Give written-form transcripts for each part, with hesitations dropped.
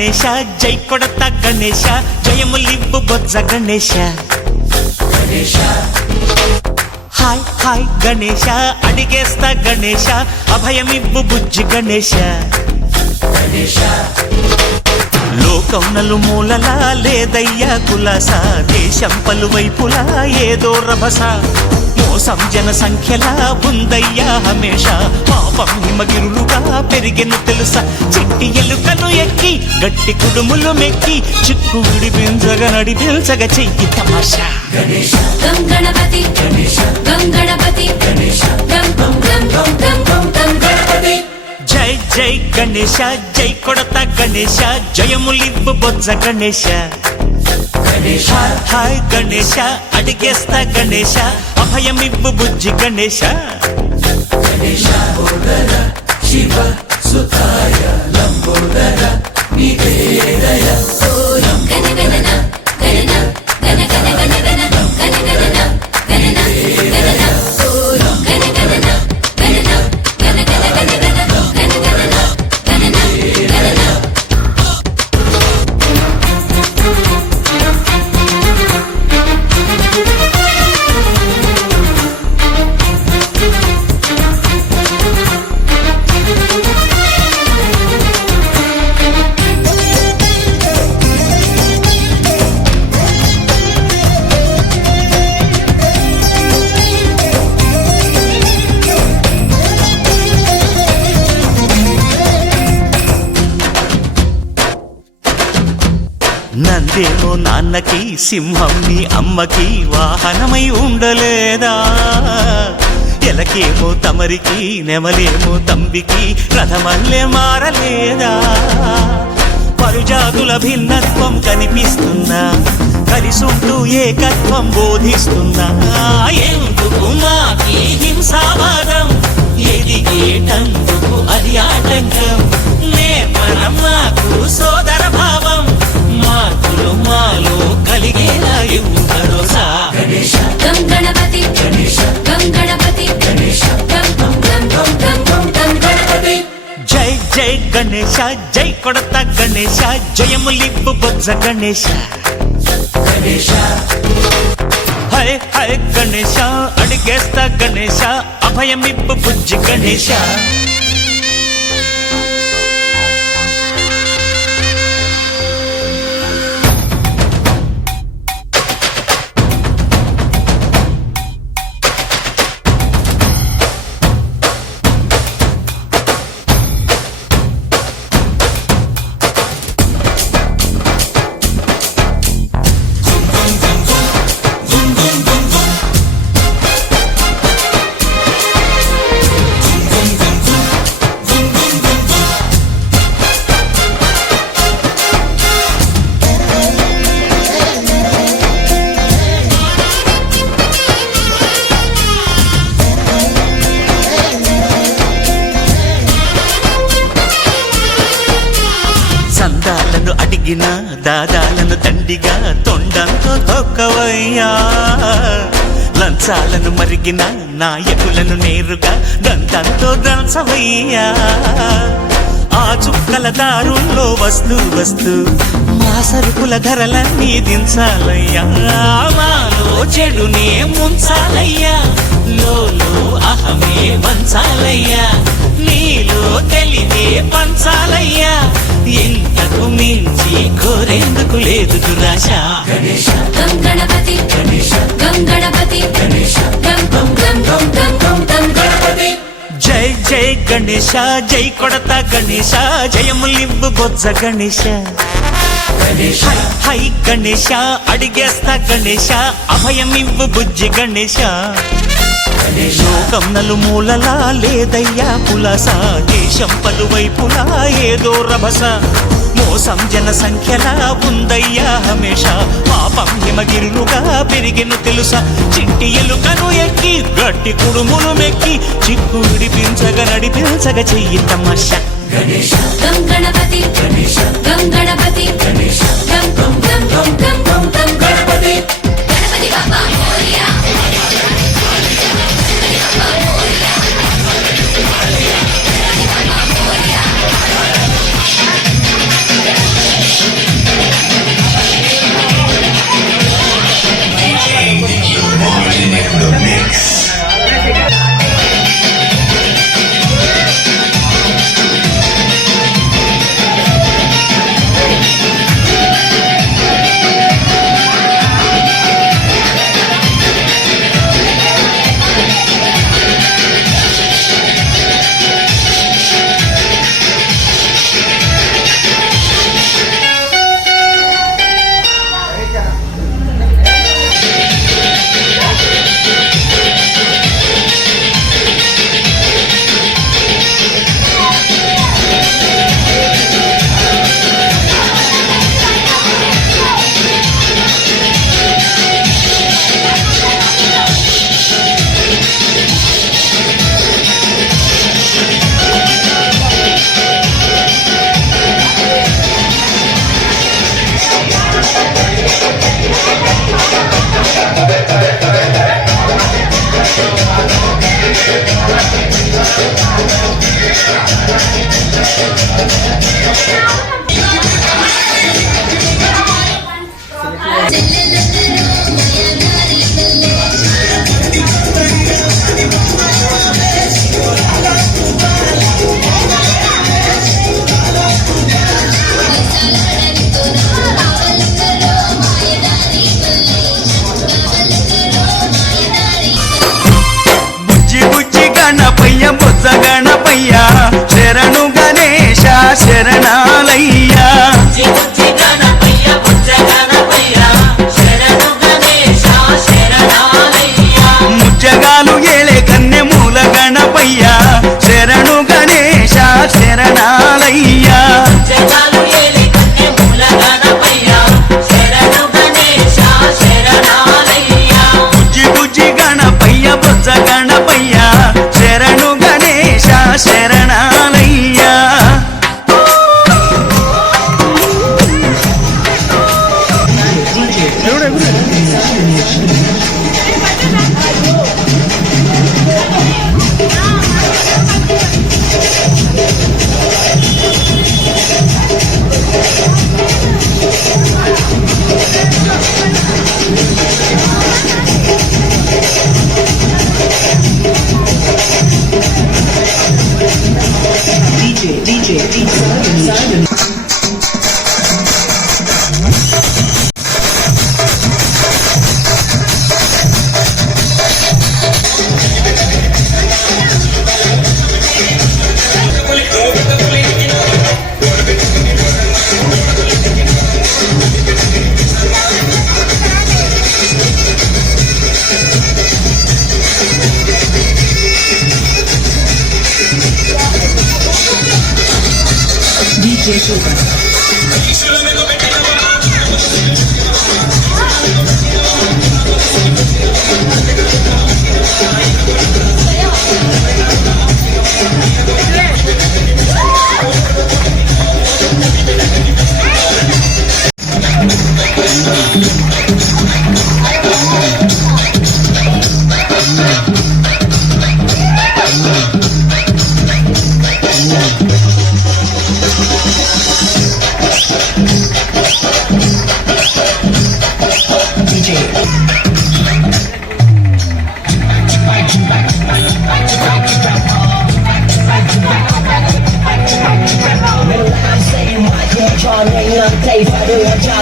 గణేశ జై కొడత గణేశ జయములివ్వు బొజ్జ Ganesha hi hi Ganesha అడిగేస్తా Ganesha అభయమివ్వు బుజ్జి గణేశ లోకం నలుమూలలా లేదయ్యా కులాస దేశం పలువైపులా ఏదో రభస మోసం జన సంఖ్యలా ఉందయ్యా హమేష పాపం హిమగిరులుగా పెరిగెను తెలుసా చిట్టి ఎలుకను ఎక్కి గట్టి కుడుములు మెక్కి చిక్కు విడిపించగ నడిపించగ చెయ్యి తమాషా గణపతి గణపతి జై జై గణేశ జై కొడత గణేశ జయములివ్వు బొజ్జ గణేశ హాయ్ గణేశ అడిగేస్తా గణేశ అభయమివ్వు బుజ్జి గణేశ శివ సుతాయ లంబోదర నివేదయ నందేమో నాన్నకి సింహం నీ అమ్మకి వాహనమై ఉండలేదా ఎలకేమో తమరికి నెమలేమో తంబికి రథమల్లే మారలేదా పరుజాతుల భిన్నత్వం కనిపిస్తున్నా కలిసుంటూ ఏకత్వం బోధిస్తున్నా ఎందుకు మాకి హింసావాదం ఎదిగేటందుకు అది ఆటంకం నేర్పరం మాకు సోదర భావం మార్పులు మాలో కలిగేలా ఇవ్వు భరోసా గణపతి గణపతి జై జై గణేశ జై కొడత గణేశ జయములివ్వు బొజ్జ గణేశ హై హై గణేశ అడిగేస్తా గణేశ అభయమివ్వు బుజ్జి గణేశ సందాలను అడిగిన దాదాలను దండిగా తొండంతో తొక్కవయ్యా లంచాలను మరిగిన నాయకులను నేరుగా దంతంతో దంచవయ్యా ఆ చుక్కల దారుల్లో వస్తూ వస్తూ మా సరుకుల ధరలన్నీ దించాలయ్యా మాలో చెడునే ముంచాలయ్యా లోలో అహమే వంచాలయ్యా నీలో తెలివే పంచాలయ్యా ఇంతకు మించి కోరేందుకు లేదు దురాశ గణపతి గణపతి జై జై గణేశ జై కొడత గణేశ జయములివ్వు బొజ్జ గణేశ హై గణేశ అడిగేస్తా గణేశ అభయమివ్వు బుజ్జి గణేశ లోకం నలుమూలలా లేదయ్యా కులాస దేశం పలువైపులా ఏదో రభస మోసం జన సంఖ్యలా ఉందయ్యా హమేష పాపం హిమగిరులుగా పెరిగెను తెలుసా చిట్టి ఎలుకను ఎక్కి గట్టి కుడుములు మెక్కి చిక్కు విడిపించగ నడిపించగ చెయ్యి తమాషా గణపతి గణపతి గణపతి బాబా మోరియా బుజ్జ గణపయ్య శరణు గణేశ శరణాలయ్య ముజ్జగాలు ఏలే కన్నె మూల గణపయ్య శరణు గణేశ శరణాలయ్య బుజ్జి బుజ్జి గణపయ్య బుజ్జ గణపయ్య శరణు Ganesha శరణాలయ్య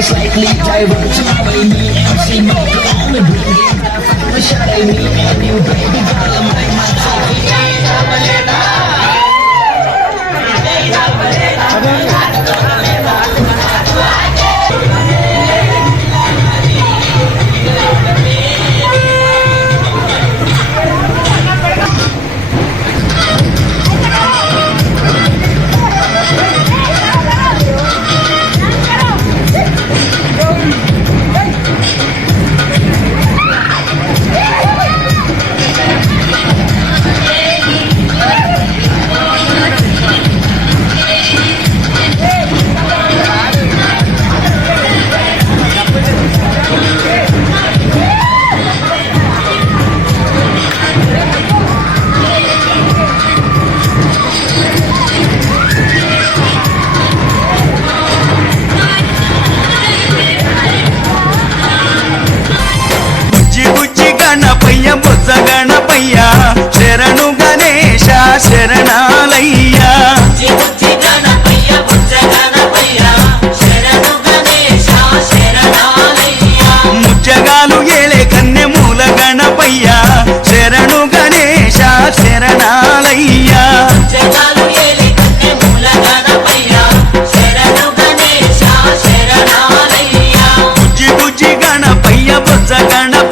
Slightly diverse, by me MC Michael on the bringing the shot at me and you baby girl I'm like my బుజ్జ గణపయ్య శరణు గణేశ శరణాలయ్య ముజ్జగాలు ఏలే కన్నె మూల గణపయ్య శరణు గణేశ శరణాలయ్య బుజ్జి బుజ్జి గణపయ్య బుజ్జ గణపయ్య